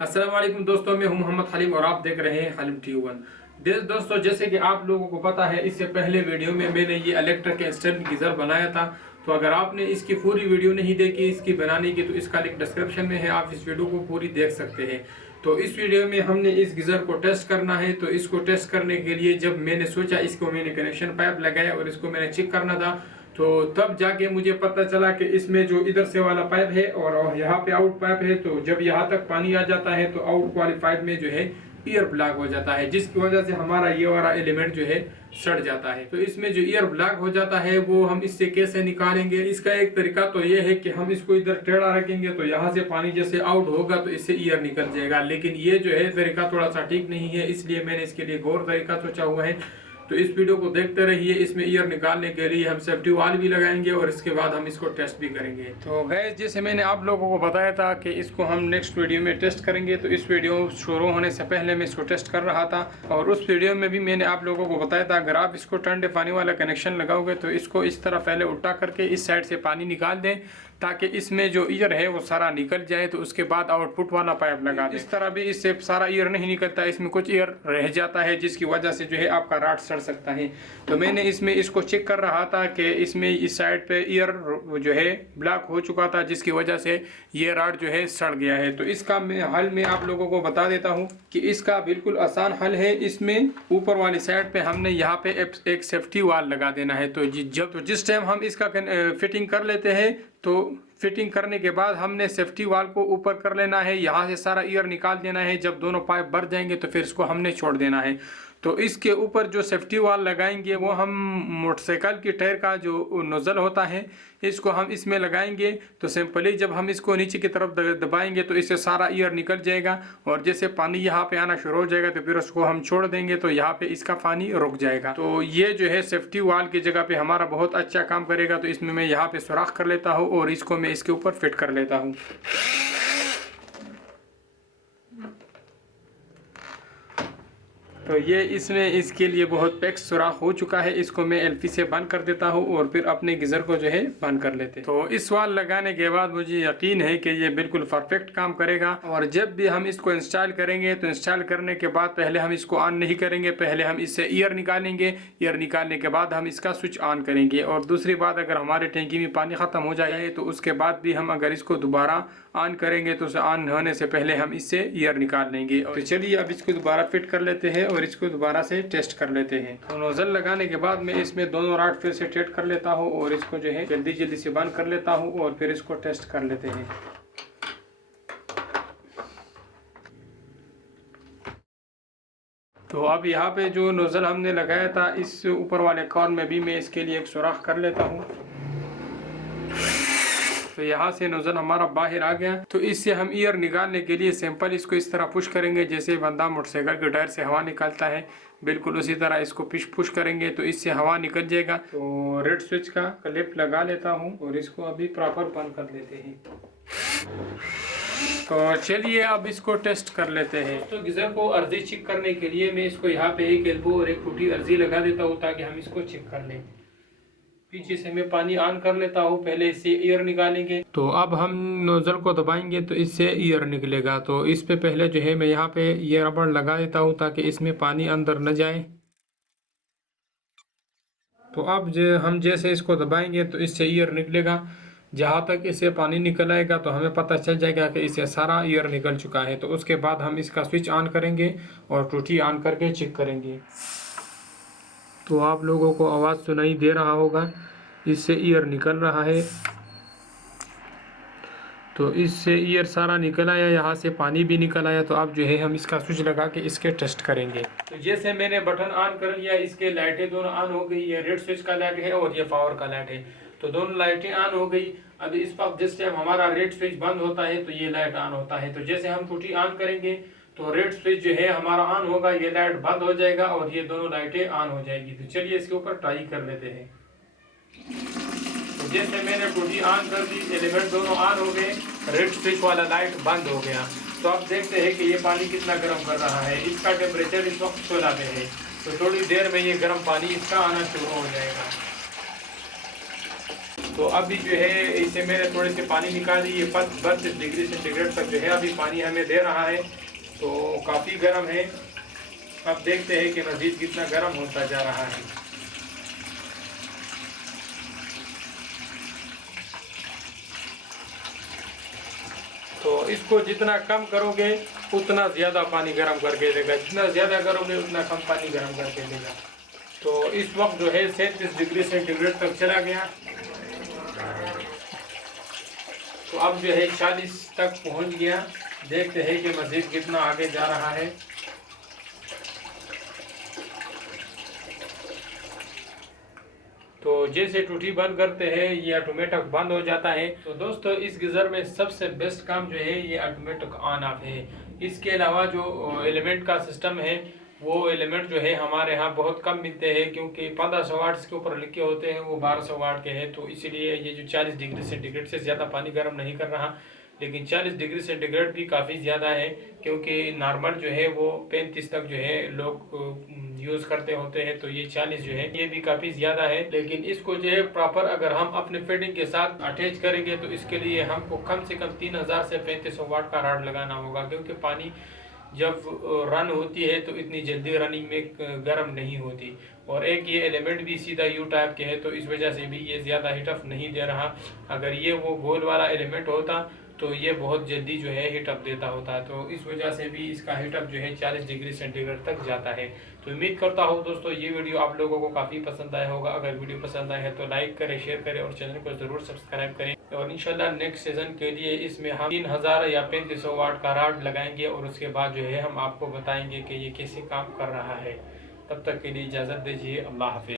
अस्सलाम वालेकुम दोस्तों, मैं हूं मोहम्मद हलीम और आप देख रहे हैं हलीम टी1। दोस्तों, जैसे कि आप लोगों को पता है, इससे पहले वीडियो में मैंने ये इलेक्ट्रिक इंस्टेंट गीज़र बनाया था। तो अगर आपने इसकी पूरी वीडियो नहीं देखी इसकी बनाने की, तो इसका लिंक डिस्क्रिप्शन में है, आप इस वीडियो को पूरी देख सकते हैं। तो इस वीडियो में हमने इस गीज़र को टेस्ट करना है। तो इसको टेस्ट करने के लिए जब मैंने सोचा, इसको मैंने कनेक्शन पाइप लगाया और इसको मैंने चेक करना था, तो तब जाके मुझे पता चला कि इसमें जो इधर से वाला पाइप है और यहाँ पे आउट पाइप है, तो जब यहाँ तक पानी आ जाता है तो आउट वाले पाइप में जो है ईयर ब्लॉक हो जाता है, जिसकी वजह से हमारा ये वाला एलिमेंट जो है सड़ जाता है। तो इसमें जो ईयर ब्लॉक हो जाता है वो हम इससे कैसे निकालेंगे? इसका एक तरीका तो ये है कि हम इसको इधर टेढ़ा रखेंगे, तो यहाँ से पानी जैसे आउट होगा तो इससे ईयर निकल जाएगा। लेकिन ये जो है तरीका थोड़ा सा ठीक नहीं है, इसलिए मैंने इसके लिए और तरीका सोचा हुआ है। तो इस वीडियो को देखते रहिए। इसमें ईयर निकालने के लिए हम सेफ्टी वाल भी लगाएंगे और इसके बाद हम इसको टेस्ट भी करेंगे। तो गैस, जैसे मैंने आप लोगों को बताया था कि इसको हम नेक्स्ट वीडियो में टेस्ट करेंगे, तो इस वीडियो शुरू होने से पहले मैं इसको टेस्ट कर रहा था और उस वीडियो में भी मैंने आप लोगों को बताया था, अगर आप इसको ठंडे पानी वाला कनेक्शन लगाओगे तो इसको इस तरह पहले उल्टा करके इस साइड से पानी निकाल दें, ताकि इसमें जो ईयर है वो सारा निकल जाए। तो उसके बाद आउटपुट वाला पाइप लगा दें। इस तरह भी इससे सारा ईयर नहीं निकलता, इसमें कुछ ईयर रह जाता है, जिसकी वजह से जो है आपका राड सड़ सकता है। तो मैंने इसमें इसको चेक कर रहा था कि इसमें इस साइड पे ईयर जो है ब्लॉक हो चुका था, जिसकी वजह से ये राड जो है सड़ गया है। तो इसका हल मैं आप लोगों को बता देता हूँ कि इसका बिल्कुल आसान हल है। इसमें ऊपर वाली साइड पे हमने यहाँ पे एक सेफ्टी वाल लगा देना है। तो जिस टाइम हम इसका फिटिंग कर लेते हैं, तो फिटिंग करने के बाद हमने सेफ्टी वाल को ऊपर कर लेना है, यहाँ से सारा ईयर निकाल देना है। जब दोनों पाइप भर जाएंगे तो फिर इसको हमने छोड़ देना है। तो इसके ऊपर जो सेफ्टी वाल लगाएंगे वो हम मोटरसाइकिल की टायर का जो नोज़ल होता है, इसको हम इसमें लगाएंगे। तो सिंपली जब हम इसको नीचे की तरफ दबाएंगे तो इससे सारा ईयर निकल जाएगा और जैसे पानी यहाँ पे आना शुरू हो जाएगा तो फिर उसको हम छोड़ देंगे, तो यहाँ पे इसका पानी रुक जाएगा। तो ये जो है सेफ्टी वाल की जगह पे हमारा बहुत अच्छा काम करेगा। तो इसमें मैं यहाँ पे सुराख कर लेता हूँ और इसको मैं इसके ऊपर फिट कर लेता हूँ। तो ये इसमें इसके लिए बहुत पैक सुराख हो चुका है। इसको मैं एलपी से बंद कर देता हूँ और फिर अपने गीज़र को जो है बंद कर लेते हैं। तो इस वाल लगाने के बाद मुझे यकीन है कि ये बिल्कुल परफेक्ट काम करेगा। और जब भी हम इसको इंस्टॉल करेंगे तो इंस्टॉल करने के बाद पहले हम इसको ऑन नहीं करेंगे, पहले हम इससे ईयर निकालेंगे। ईयर निकालने के बाद हम इसका स्विच ऑन करेंगे। और दूसरी बात, अगर हमारे टैंकी में पानी ख़त्म हो जाए तो उसके बाद भी हम अगर इसको दोबारा ऑन करेंगे तो उसे ऑन होने से पहले हम इससे ईयर निकाल लेंगे। तो चलिए अब इसको दोबारा फिट कर लेते हैं और इसको दोबारा से टेस्ट कर लेते हैं। तो नोजल लगाने के बाद मैं इसमें दोनों राड फिर से टेस्ट कर लेता हूँ और इसको जो है जल्दी जल्दी से बंद कर लेता हूँ और फिर इसको टेस्ट कर लेते हैं। तो अब यहाँ पे जो नोजल हमने लगाया था, इस ऊपर वाले कॉर्नर में भी मैं इसके लिए एक सुराख कर लेता हूँ। तो यहाँ से नोजल हमारा बाहर आ गया। तो इससे हम ईयर निकालने के लिए सिंपल इसको इस तरह पुश करेंगे, जैसे बंदा मोटरसाइकिल के टायर से हवा निकालता है, बिल्कुल उसी तरह इसको पुश करेंगे तो इससे हवा निकल जाएगा। तो रेड स्विच का क्लिप लगा लेता हूँ और इसको अभी प्रॉपर बंद कर लेते हैं। तो चलिए अब इसको टेस्ट कर लेते हैं। तो गीज़र को अर्जी चेक करने के लिए मैं इसको यहाँ पे एक एल्बो और एक टूटी अर्जी लगा देता हूँ, ताकि हम इसको चेक कर लें। पीछे से मैं पानी ऑन कर लेता हूँ, पहले इससे ईयर निकालेंगे। तो अब हम नोजल को दबाएंगे तो इससे ईयर निकलेगा। तो इस पे पहले जो है मैं यहाँ पे ये रबड़ लगा देता हूँ, ताकि इसमें पानी अंदर न जाए। तो अब जो हम जैसे इसको दबाएंगे तो इससे ईयर निकलेगा। जहाँ तक इससे पानी निकल आएगा तो हमें पता चल जाएगा कि इससे सारा ईयर निकल चुका है। तो उसके बाद हम इसका स्विच ऑन करेंगे और टूटी ऑन करके चेक करेंगे। तो आप लोगों को आवाज़ सुनाई दे रहा होगा, इससे ईयर निकल रहा है। तो इससे ईयर सारा निकल आया, यहाँ से पानी भी निकल आया। तो अब जो है हम इसका स्विच लगा के इसके टेस्ट करेंगे। तो जैसे मैंने बटन ऑन कर लिया, इसके लाइटें दोनों ऑन हो गई। ये रेड स्विच का लाइट है और ये पावर का लाइट है, तो दोनों लाइटें ऑन हो गई। अभी इस वक्त जिस टाइम हमारा रेड स्विच बंद होता है तो ये लाइट ऑन होता है। तो जैसे हम टूटी ऑन करेंगे तो रेड स्विच जो है हमारा ऑन होगा, ये लाइट बंद हो जाएगा और ये दोनों लाइटें ऑन हो जाएगी। तो चलिए इसके ऊपर ट्राई कर लेते हैं। तो जैसे मैंने टूटी ऑन कर दी, एलिमेंट दोनों ऑन हो गए, रेड स्विच वाला लाइट बंद हो गया। तो आप देखते हैं कि ये पानी कितना गर्म कर रहा है। इसका टेम्परेचर इस वक्त 16 पे है। तो थोड़ी देर में ये गर्म पानी इसका आना शुरू हो जाएगा। तो अभी जो है इसे मैंने थोड़े से पानी निकाल ली, ये 32 डिग्री सेंटीग्रेड तक जो है अभी पानी हमें दे रहा है, तो काफ़ी गर्म है। अब देखते हैं कि मज़ीद कितना गर्म होता जा रहा है। तो इसको जितना कम करोगे उतना ज़्यादा पानी गर्म करके देगा, जितना ज़्यादा करोगे उतना कम पानी गर्म करके देगा। तो इस वक्त जो है 37 डिग्री सेंटीग्रेड तक चला गया। तो अब जो है 40 तक पहुंच गया। देखते हैं कि मज़ीद कितना आगे जा रहा है। तो जैसे टूटी बंद करते हैं ये ऑटोमेटिक बंद हो जाता है। तो दोस्तों इस गीज़र में सबसे बेस्ट काम जो है ये ऑटोमेटिक ऑन ऑफ है। इसके अलावा जो एलिमेंट का सिस्टम है वो एलिमेंट जो है हमारे यहाँ बहुत कम मिलते हैं, क्योंकि 1500 वाट्स के ऊपर लिखे होते हैं, वो 1200 वाट के हैं। तो इसीलिए ये जो 40 डिग्री सेंटीग्रेड से ज़्यादा पानी गर्म नहीं कर रहा, लेकिन 40 डिग्री सेंटीग्रेड भी काफ़ी ज़्यादा है, क्योंकि नॉर्मल जो है वो 35 तक जो है लोग यूज़ करते होते हैं। तो ये 40 जो है ये भी काफ़ी ज़्यादा है। लेकिन इसको जो है प्रॉपर अगर हम अपने फिटिंग के साथ अटैच करेंगे तो इसके लिए हमको कम से कम 3000 से 3500 वाट का रॉड लगाना होगा, क्योंकि पानी जब रन होती है तो इतनी जल्दी रनिंग में गर्म नहीं होती। और एक ये एलिमेंट भी सीधा यू टाइप के है, तो इस वजह से भी ये ज़्यादा हीटअप नहीं दे रहा। अगर ये वो गोल वाला एलिमेंट होता तो ये बहुत जल्दी जो है हीटअप देता होता। तो इस वजह से भी इसका हीटअप जो है 40 डिग्री सेंटीग्रेड तक जाता है। तो उम्मीद करता हूँ दोस्तों ये वीडियो आप लोगों को काफ़ी पसंद आया होगा। अगर वीडियो पसंद आया है तो लाइक करें, शेयर करें और चैनल को ज़रूर सब्सक्राइब करें। और इंशाल्लाह नेक्स्ट सीज़न के लिए इसमें हम 3000 या 3500 वाट का रॉड लगाएंगे और उसके बाद जो है हम आपको बताएंगे कि ये कैसे काम कर रहा है। तब तक के लिए इजाज़त दीजिए। अल्लाह हाफिज़।